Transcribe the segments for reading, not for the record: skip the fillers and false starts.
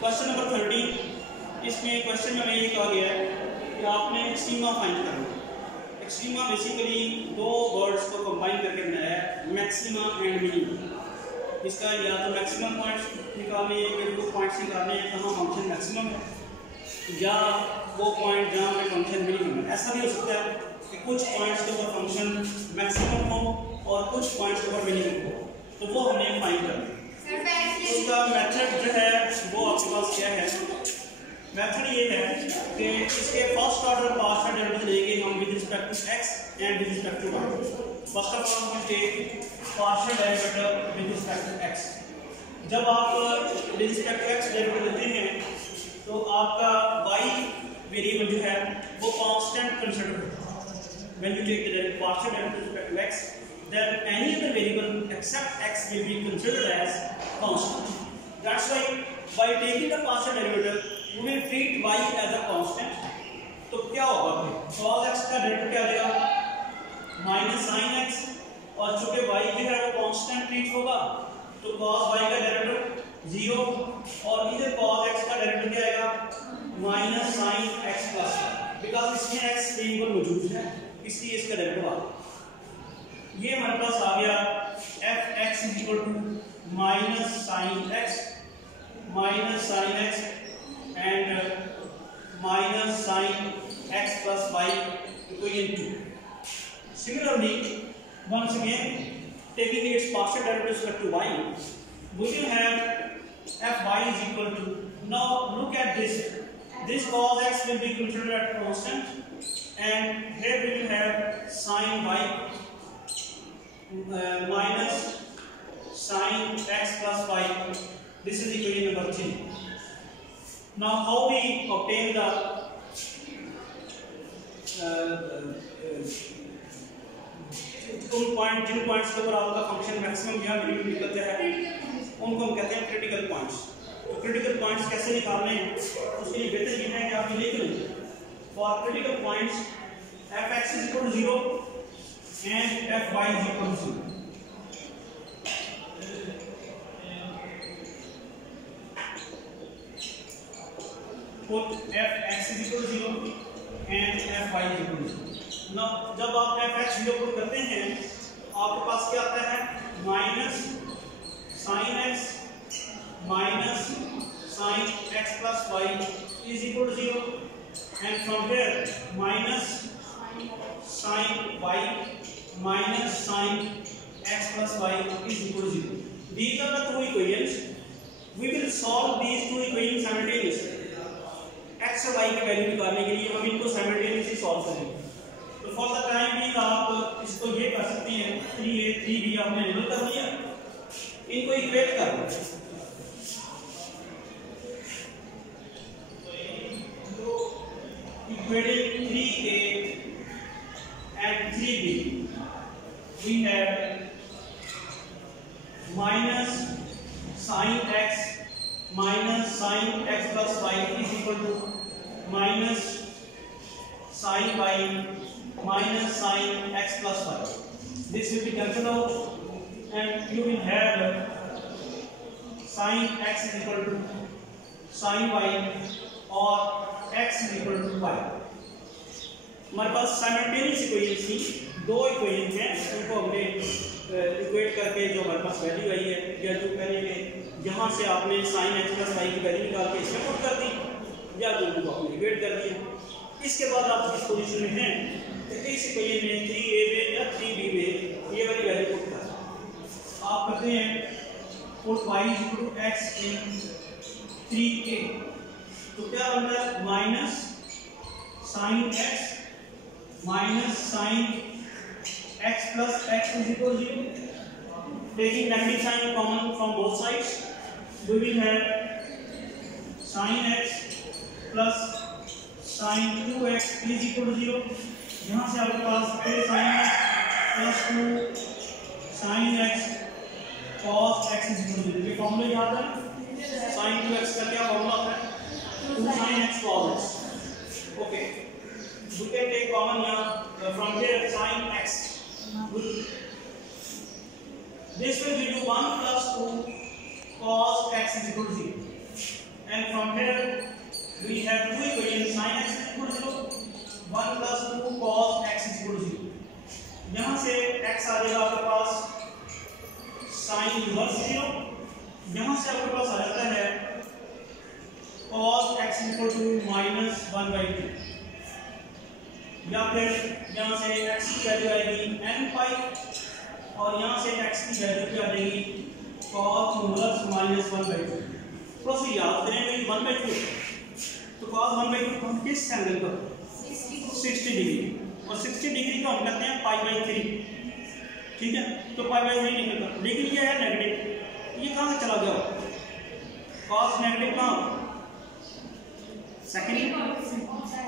Question number 13, इसमें question में ये कहा गया है कि आपने एक्सट्रीमा फाइंड करना है। एक्सट्रीमा बेसिकली दो वर्ड्स को कंबाइन करके बनाया है, मैक्सिमा एंड मिनिमम। इसका या तो मैक्सिमम पॉइंट्स निकालने हैं कि वो पॉइंट्स निकालने हैं कहाँ फंक्शन मैक्सिमम है, या वो पॉइंट जहाँ पे फंक्शन मिनिमम है। ऐसा भी हो सकता है कि कुछ पॉइंट्स के ऊपर फंक्शन मैक्सिमम हो और कुछ पॉइंट्स के ऊपर मिनिमम हो, तो वो हमने फाइंड करना है। उसका मेथड जो है वो आपके पास क्या है? मेथड ये है कि इसके फर्स्ट ऑर्डर पार्शियल डेरिवेटिव लेंगे हम with respect to x and with respect to y। First of all हम take partial derivative with respect to x। जब आप with respect to x derivative लेते हैं तो आपका y वेरिएबल जो है वो कांस्टेंट कंसीडर होता है। When you take the partial derivative with respect to x, then any other variable except x will be considered as constant. That's why by taking the partial derivative we will treat y as a constant. तो क्या होगा फिर? cos x का derivative क्या देगा? Minus sine x, और चूंकि y जो है वो कांस्टेंट ट्रीट होगा तो cos y का डेरिवेटिव 0, और इधर cos x का डेरिवेटिव क्या आएगा? Minus sine x plus, because इसमें x वेरिएबल मौजूद है इसलिए इसका डेरिवेटिव आ गया। ये हमारे पास आ गया f(x) = minus sine x and minus sine x plus y equal to 2। Similarly, once again taking its partial derivative with respect to y, we will have fy is equal to, now look at this cos x will be considered as constant, and here we will have sin y minus sin x plus y. This is equation number 3. Now how we obtain the जिन points के ऊपर आपका function maximum या minimum निकलता है उनको हम कहते हैं क्रिटिकल पॉइंट्स। तो क्रिटिकल पॉइंट्स कैसे निकालने हैं उसके लिए बेहतर ये है कि आप लिख लें for critical points f(x) = 0 and fy = 0। Put f(x) = 0 and fy = 0। Now जब आप f(x) 0 पुट करते हैं आपके पास क्या आता है? Minus sine x minus sine x plus y is equal to 0, and from here minus sin y minus sin x plus y is equal to 0. These are the two equations. We will solve these two equations simultaneously. x और y की value निकालने के लिए हम इनको simultaneously solve करेंगे। तो for the time being आप इसको ये कर सकते हैं 3a 3b आपने लेबल कर दिया, इनको इक्वेट कर लो। Equating 3a and 3b, we have minus sin x minus sin x plus y is equal to minus sin y minus sin x plus y. This will be cancelled out and you will have sin x is equal to sin y or x is equal to y। हमारे पास simultaneous equation थी, दो equation हैं, उनको हमने equate करके जो हमारे पास value आई है, या जो कहने के यहाँ से आपने साइन x प्लस y की वैल्यू निकाल के इसमें पुट कर दी, या दोनों को आपने इक्वेट कर दिया। इसके बाद आप जिस पोजीशन में हैं इस इक्वेशन में 3a में या 3b में ये वाली वैल्यू पुट कर आप करते हैं put y = x in 3a, तो क्या बन रहा है? Minus sine x minus sine x plus x is equal to 0. Taking negative sign common from both sides, we will have sin x plus sin 2x is equal to 0. यहाँ से आपके पास sin x plus 2 sin x cos x is equal to 0। ये formula याद है? sin 2x का क्या formula होता है? 2 sin x cos x। Okay, we can take common here from here sin x. This will give you 1 plus 2 cos x is equal to 0, and from we have two equation sin x is equal to 0 1 plus 2 cos x is equal to 0। यहाँ से x आ जाएगा आपके पास sin inverse 0, यहाँ से आपके पास आ जाता है cos x is equal to -1/2, या फिर यहाँ से x की वैल्यू आएगी n पाई और यहाँ से x की वैल्यू क्या आ जाएगी cos इनवर्स -1/2। थोड़ा सा याद करेंगे 1/2, तो cos 1/2 हम किस एंगल पर 60 डिग्री, और 60 डिग्री को हम कहते हैं π/3, ठीक है। तो π/3 निकलता, लेकिन ये है नेगेटिव, ये कहाँ से चला गया cos नेगेटिव कहाँ सेकंड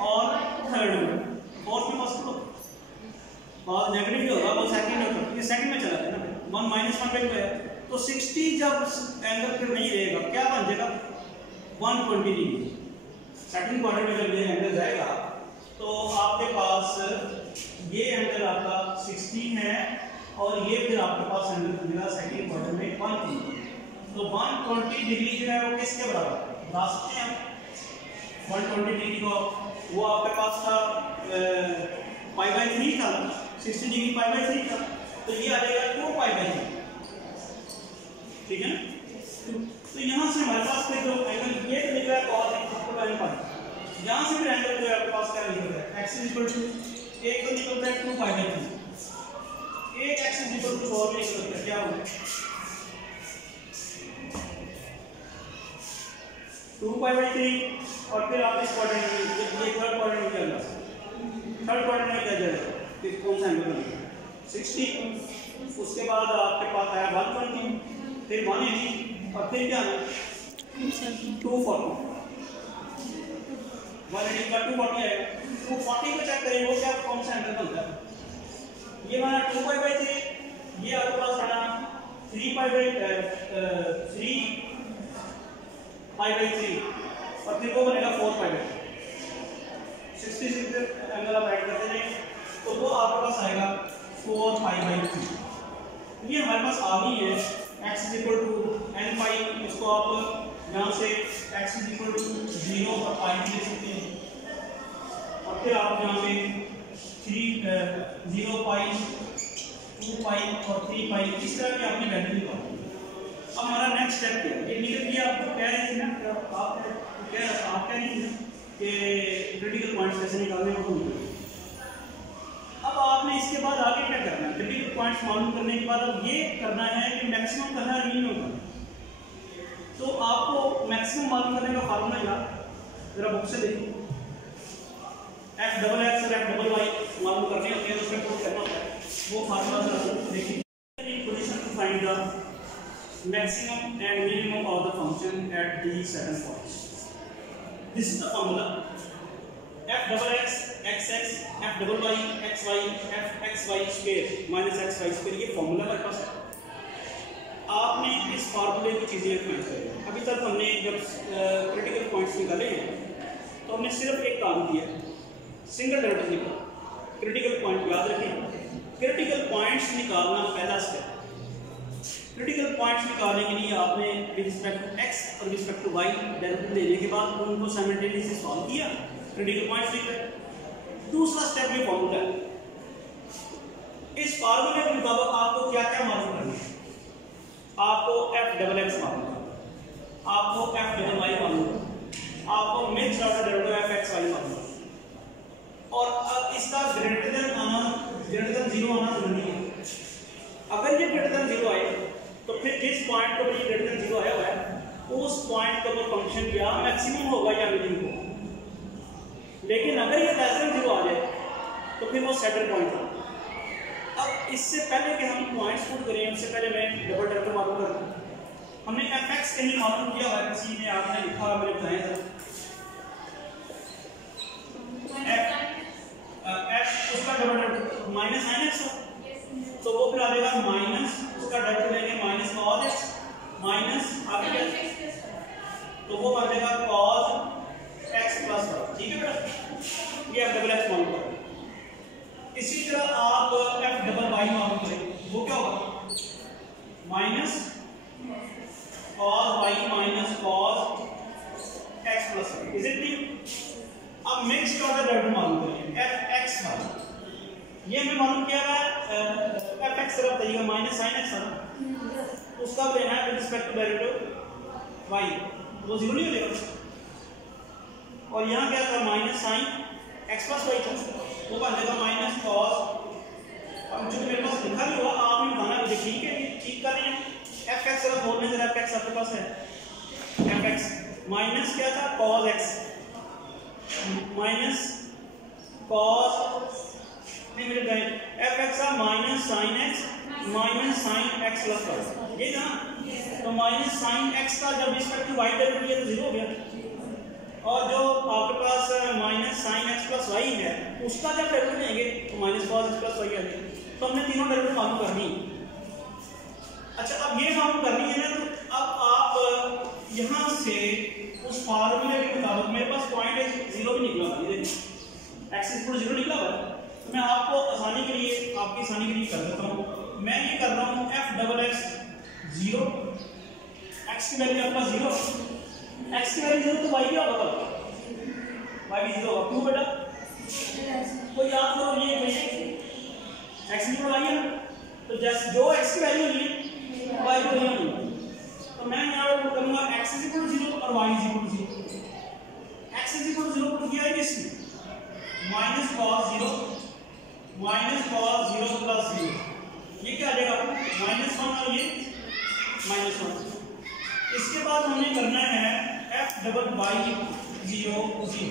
और थर्ड में, फोर्थ में फर्स्ट को cos नेगेटिव जो होगा वो सेकंड होगा, ये सेकंड में चला गया ना 1 - 1/2 है। तो 60 जब एंगल पे नहीं रहेगा क्या बन जाएगा 120 डिग्री। सेकंड क्वाड्रेंट में जब ये एंगल जाएगा तो आपके पास ये एंगल आपका 60 है और ये फिर आपके पास एंगल बनेगा सेकंड क्वाड्रेंट में 120। तो 120 डिग्री जो है वो किसके बराबर बता सकते हैं हम 120 डिग्री को, वो आपके पास था π/3 था, 60 डिग्री π/3 था, तो ये आ जाएगा 2π/3, ठीक है। तो यहाँ से हमारे पास फिर जो एंगल ये तो निकला cos x, यहाँ से फिर एंगल जो है आपके पास क्या निकलता है x इक्वल टू एक तो निकलता है 2π/3, एक x इक्वल टू और निकलता है क्या होगा 2π/3, और फिर आप इस क्वाड्रेंट में ये थर्ड क्वाड्रेंट में क्या होगा, थर्ड क्वाड्रेंट में क्या जाएगा फिर कौन सा एंगल बनेगा 60, उसके बाद आपके पास आया 120, फिर 180 और फिर क्या है 240, 180 का 240 आएगा। 240 को चेक करें वो क्या कौन सा एंगल बनता है, ये हमारा 2π/3, ये आपके पास आना 3π/3 और फिर वो बनेगा 4π/3, 66 एंगल आप ऐड करते जाएंगे तो वो आपके पास आएगा 4π/3। ये हमारे पास आ गई है x इक्वल टू n पाई, इसको आप यहाँ से x इक्वल टू 0 और पाई ले सकते हैं, और फिर आप यहाँ से 0 पाई 2 पाई और 3 पाई इस तरह की आपने वैल्यू निकाली। अब हमारा नेक्स्ट स्टेप क्या है, ये निकल गया, आपको कह रहे थे ना आप कह रही थी ना कि क्रिटिकल पॉइंट्स कैसे निकालने हैं। अब आपने इसके बाद आगे क्या करना है, क्रिटिकल पॉइंट्स मालूम करने के बाद अब ये करना है कि मैक्सिमम कहाँ है मिनिमम कहाँ। तो आपको मैक्सिमम मालूम करने का फार्मूला याद जरा बुक से देखिए, f(x) और f(y) मालूम करने होते हैं, उसमें पुट करना होता है, वो फार्मूला जरा देखिए। Position to find the maximum and minimum of the function at these certain points. This is the formula f(x), xx, f(y), xy, fxy square minus xy square, ये फॉर्मूला हमारे पास है। आपने इस फार्मूले की चीज़ें इस्तेमाल करें। अभी तक हमने जब क्रिटिकल पॉइंट्स निकाले हैं तो हमने सिर्फ एक काम किया, सिंगल डेरिवेटिव निकाला। क्रिटिकल पॉइंट याद रखें, क्रिटिकल पॉइंट्स निकालना पहला स्टेप। क्रिटिकल पॉइंट्स निकालने के लिए आपने विद रिस्पेक्ट टू x और with respect to y derivative लेने के बाद उनको साइमल्टेनियसली सॉल्व किया, क्रिटिकल पॉइंट्स निकले। दूसरा स्टेप ये फॉर्मूला है। इस फार्मूले के मुताबिक आपको क्या क्या मालूम करना है, आपको f(x) मालूम करना, आपको f(y) मालूम करना, आपको मिक्स्ड ऑर्डर डेरिवेटिव fxy मालूम करना, और अब इसका ग्रेटर देन 0 आना जरूरी है। अगर ये ग्रेटर देन 0 आए तो फिर जिस पॉइंट पर ये ग्रेटर देन 0 आया हुआ है उस पॉइंट पर फंक्शन या मैक्सिमम होगा या मिनिमम होगा। लेकिन अगर ये लेस देन 0 आ जाए तो फिर वो सैडल पॉइंट होगा। अब इससे पहले कि हम पॉइंट्स पुट करें उससे पहले मैं डबल डेरिवेटिव मालूम कर दूं। हमने fx कहीं मालूम किया हुआ है, किसी ने आपने लिखा मैंने बताया था f उसका double derivative minus sin x हो, तो वो फिर आ जाएगा माइनस उसका डेरिवेटिव लेंगे माइनस cos x माइनस आगे क्या, तो वो बन जाएगा cos x प्लस 1, ठीक है बेटा। ये f(x) मालूम करो। इसी तरह आप f(y) मालूम करें, वो क्या होगा minus cos y minus cos x plus 1। Is it new? अब नेक्स्ट ऑर्डर डेरिवेटिव मालूम करेंगे fx वाला। ये हमें मालूम किया है fx तरफ जाइएगा माइनस sin x था, उसका लेना है with respect to derivative y, वो जीरो नहीं हो जाएगा। और यहाँ क्या था minus sin x plus y था, वो बन जाएगा माइनस cos। अब जो मेरे पास लिखा भी हुआ आपने बताना है ठीक है, ठीक कर रहे हैं। fx तरफ बोलने से fx आपके पास है fx माइनस क्या था cos x माइनस cos नहीं मेरे गाइड fx का minus sin x minus sin x plus y, ये ना तो माइनस sin x का जब रिस्पेक्ट टू y डेरिवेटिव लिया तो जीरो हो गया, और जो आपके पास minus sin x plus y है उसका जब डेरिवेटिव लेंगे तो minus cos x plus y आ जाएगा। तो हमने तीनों डेरिवेटिव मालूम करनी। अच्छा अब ये मालूम करनी है ना, तो अब आप यहाँ से उस फार्मूले के मुताबिक मेरे पास पॉइंट जीरो भी निकला हुआ है, ये देखिए x इक्वल जीरो निकला हुआ है। तो मैं आपको आसानी के लिए आपकी आसानी के लिए कर देता हूँ। मैं ये कर रहा हूँ f double x zero, x की वैल्यू आपका जीरो, x की वैल्यू जीरो तो y क्या होगा, y भी जीरो होगा। क्यों बेटा? तो याद करो ये x इक्वल y है ना, तो जैसे जो x की वैल्यू होगी y को नहीं होगी। तो मैं यहाँ पर करूँगा x इज इक्वल टू 0 और y is equal to 0। x is equal to 0 put किया है किसमें माइनस cos 0 प्लस 0, ये क्या आ जाएगा माइनस 1 और ये माइनस 1। इसके बाद हमने करना है f डबल y 0 0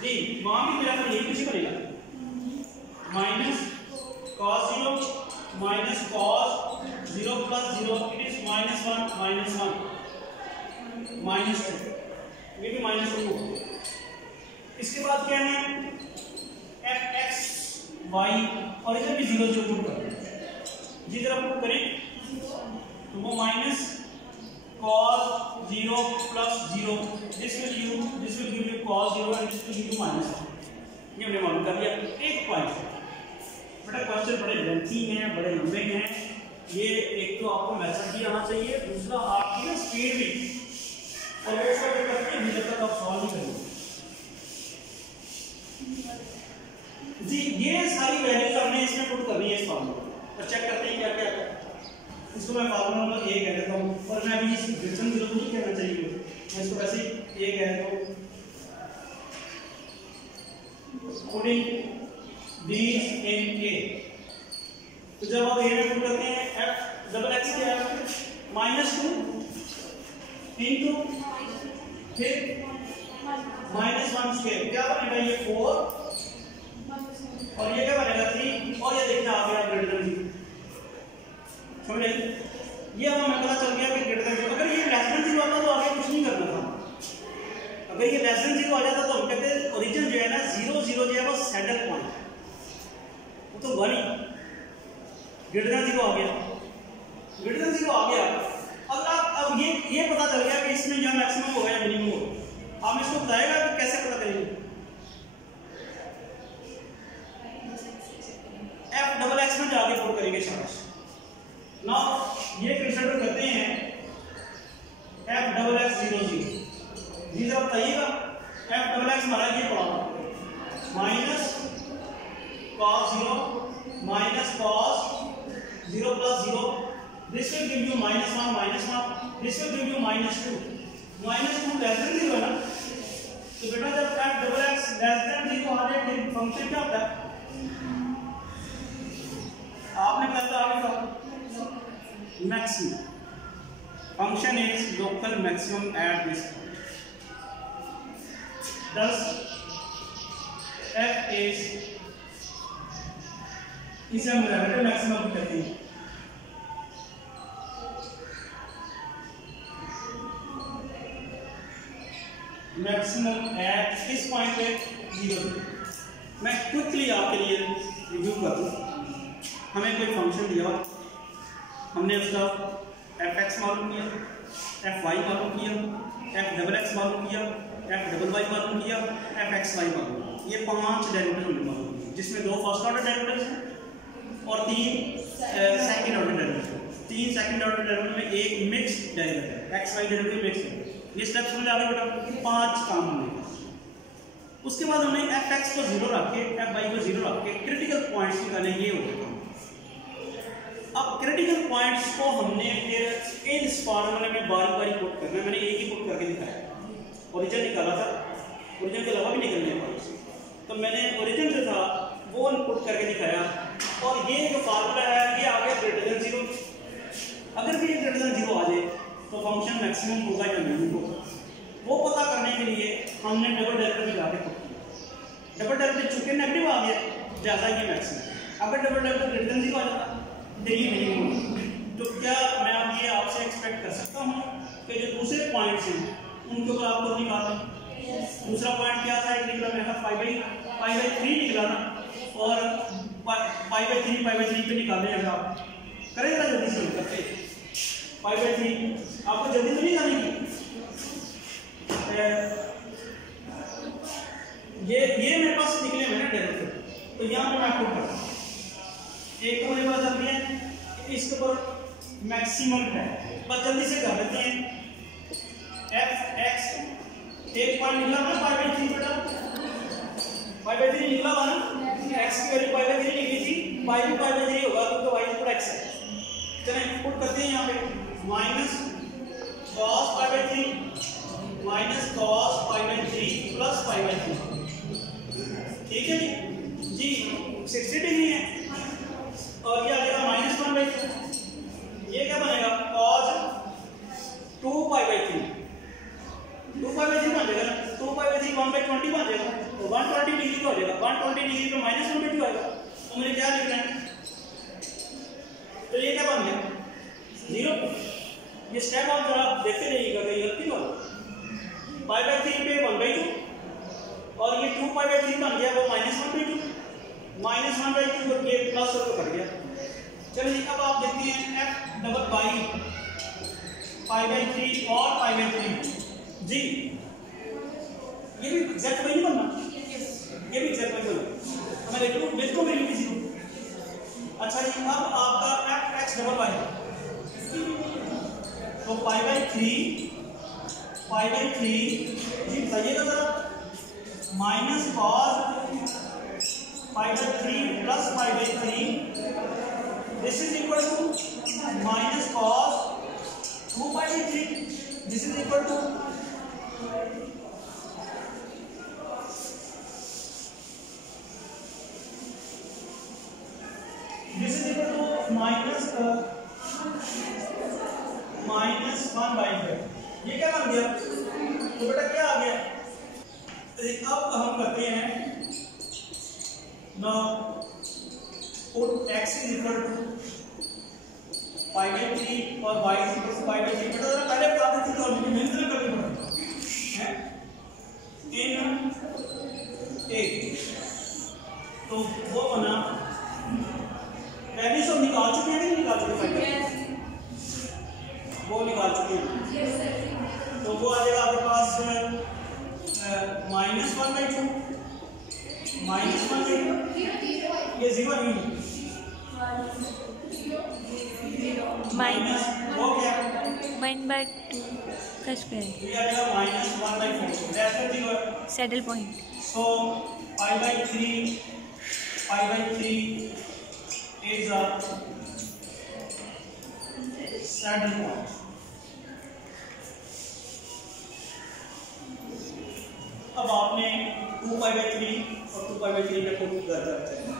जी, वहाँ भी मेरा यही कुछ करेगा minus cos 0 minus cos 0 plus 0 it is minus 1 minus 1 minus 2, ये भी minus 2 होगा। इसके बाद क्या है fx y और इधर भी 0 0 पुट कर जी, इधर पुट करें तो वो minus cos 0 plus 0 this will give you cos 0 and this will give you minus 1। ये हमने मालूम कर लिया। एक पॉइंट बेटा क्वेश्चन बड़े लेंथी हैं, बड़े लंबे हैं, ये एक तो आपको मेथड भी आना चाहिए, दूसरा आपकी ना स्पीड भी, और वो सब करके भी जब तक आप सॉल्व नहीं करेंगे जी। ये सारी वैल्यूज हमने इसमें पुट करनी है इस फॉर्मूले और चेक करते हैं क्या क्या है। इसको मैं फार्मूला नंबर ए कह देता हूँ, और मैं अभी इस डिवीजन जीरो नहीं कहना चाहिए, मैं इसको वैसे ही ए कह देता हूँ। पुटिंग these in A, तो जब आप A में पुट करते हैं f डबल x क्या है -2 into फिर -1 स्क्वायर, क्या बनेगा ये 4 और ये क्या बनेगा 3, और ये देखना आ गया ग्रेटर देन 0। समझ आए? ये अब हमें पता चल गया कि ग्रेटर देन 0। अगर ये लेस देन 0 आता तो आगे कुछ नहीं करना था। अगर ये लेस देन 0 आ जाता तो हम कहते ओरिजिन जो है ना 0 0 जो है वो सैडल पॉइंट, तो बनी ग्रेटर देन 0 आ गया, ग्रेटर देन 0 आ गया। अब ये पता चल गया कि इसमें या मैक्सिमम होगा या मिनिमम होगा। आप इसको बताएगा कि कैसे पता करेंगे। f डबल x में जाके पुट करेंगे शाबाश। नाउ ये कंसीडर करते हैं f डबल x 0 0 जी, जरा बताइएगा f डबल x हमारा ये पड़ा minus cos 0 minus cos 0 plus 0, this will give you minus 1 minus 1, this will give you minus 2 less than 0 है ना। तो बेटा जब f double x less than 0 आ जाए फिर फंक्शन क्या होता है आपने कहा था आगे maximum, function is local maximum at this point, thus f is इसे हम रिलेटिव मैक्सिमम कहते हैं। मैक्सिमम एट इस पॉइंट पे 0। मैं क्विकली आपके लिए रिव्यू कर दूं। हमें कोई फंक्शन दिया, हमने उसका fx मालूम किया, fy मालूम किया, f डबल x मालूम किया, f डबल y मालूम किया, fxy मालूम किया। ये 5 डेरिवेटिव हमने मालूम किए, जिसमें 2 फर्स्ट ऑर्डर डेरिवेटिव्स हैं और 3 second order derivative, 3 second order derivative में एक मिक्स डेरिवेटिव है, एक्स वाई डेरिवेटिव मिक्स है। ये स्टेप समझ आ गए बेटा, 5 काम हमने। उसके बाद हमने एफ एक्स को 0 रख के एफ वाई को 0 रख के क्रिटिकल पॉइंट्स निकाले, ये हो गए। अब क्रिटिकल पॉइंट्स को हमने फिर इस फार्मूले में बारी बारी पुट करना है। मैंने एक ही पुट करके दिखाया, ओरिजिन निकाला था, ओरिजिन के अलावा भी निकलने वाला, तो मैंने ओरिजिन जो था वो पुट करके दिखाया। और ये जो फार्मूला है ये आ गया ग्रेटर देन 0। अगर भी ये ग्रेटर देन 0 आ जाए तो फंक्शन मैक्सिमम होगा या नहीं होगा, वो पता करने के लिए हमने डबल डेरिवेटिव लगा के पुट किया। डबल डेरिवेटिव चूंकि नेगेटिव आ गया, जैसा कि मैक्सिमम। अगर डबल डेरिवेटिव ग्रेटर देन 0 आ जाता फिर ये नहीं होगा। तो क्या मैं अब ये आपसे एक्सपेक्ट कर सकता हूँ कि जो दूसरे पॉइंट्स हैं उनके ऊपर आपको निकालें? दूसरा पॉइंट क्या था, एक निकला मेरा पाई बाई 3 निकला ना, और पाई बाई 3 पे निकाले। अगर आप करेंगे ना जल्दी से करते पाई बाई 3, आपको जल्दी तो नहीं करनी की। ये मेरे पास निकले हुए ना डेरिवेटिव, तो यहाँ पे मैं आपको करता हूँ। एक तो मुझे पता चल रही है इसके ऊपर मैक्सिमम है, बस जल्दी से कर लेते हैं। एफ एक्स एक पॉइंट निकला ना पाई बाई 3 बेटा, पाई बाई 3 निकला हुआ ना, एक्स की वैल्यू पाई बाई 3 निकली थी, पाई भी पाई बाई 3 होगा क्योंकि वाई पर एक्स है। चलें पुट करते हैं यहाँ पे minus cos pi by 3 minus cos pi by 3 plus pi by 3। ठीक है जी 60 डिग्री है। और ये आ जाएगा -1/2। ये क्या बनेगा, cos 2 pi by 3, 2 pi by 3 बन जाएगा, 2 पाई बाई 3 1/20 बन जाएगा, तो 120 डिग्री का हो जाएगा। 120 डिग्री पे -1/2 आएगा, तो मुझे क्या लिखना है, तो ये क्या बन गया 0। ये स्टेप आप जरा देखते रहिएगा, कहीं गलती हो। पाई बाई 3 पे 1/2 और ये 2 पाई बाई 3 बन गया, वो -1/2 -1/2 और ये प्लस होकर बढ़ गया। चलिए अब आप देखते हैं F double by pi by 3 और पाई बाई 3 जी, ये भी एग्जैक्ट वही नहीं बनना, ये भी एग्जैक्ट वही बनना। मैं लिख लूँ बिल्कुल भी नहीं जीरो। अच्छा जी अब आपका एफ एक्स डबल बाई, तो पाई बाई 3 जी बताइएगा जरा, minus cos pi by 3 plus pi by 3, this is equal to minus cos 2 pi by 3, this is equal to minus 1/5। ये क्या बन गया, तो बेटा क्या आ गया। अब हम करते हैं now put x is equal to pi by 3 और y is equal to pi by 3। बेटा जरा पहले बता देते थे, अभी मेहनत नहीं करनी पड़ती है इन a, तो वो बना पहले सब निकाल चुके हैं, नहीं निकाल चुके, वो निकाल चुके हैं। तो वो आ जाएगा आपके पास -1/2 ये 0 नहीं माइनस वो क्या 1/2 का स्क्वायर, ये आ जाएगा -1/4 that's the 0 saddle point. So pi by 3 is a saddle point। अब आपने 2 पाई बाई 3 और 2 पाई बाई 3 में पुट कर दिया।